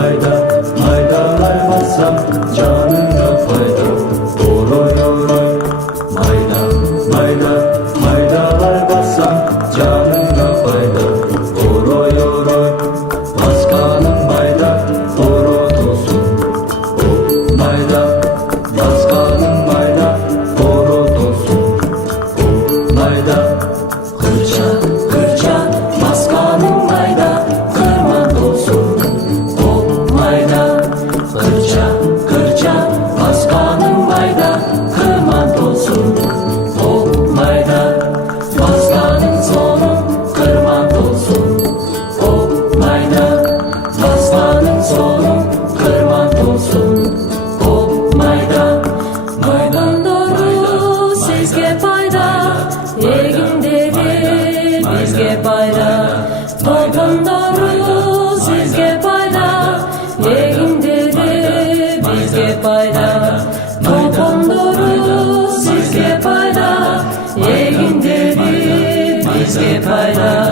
mayda, maydalar bassam canına fayda. Oroy oroy, mayda, mayda, maydalar bassam canına fayda. Oroy oroy, başkanım mayda, orot olsun. Oh mayda, başkanım mayda, orot olsun. Oh mayda, kırça, kırça, başkanım mayda, kırman olsun. Oh mayda, kırça, kırça, başkanım mayda, kırman olsun. Oh mayda, başkanın sonu kırman olsun. Oh mayda, başkanın sonu kırman olsun. Oh mayda, Babam doğru sizge payda, yegindedir bizge payda. Babam doğru sizge payda, yegindedir bizge payda. Babam doğru sizge payda, yegindedir bizge payda.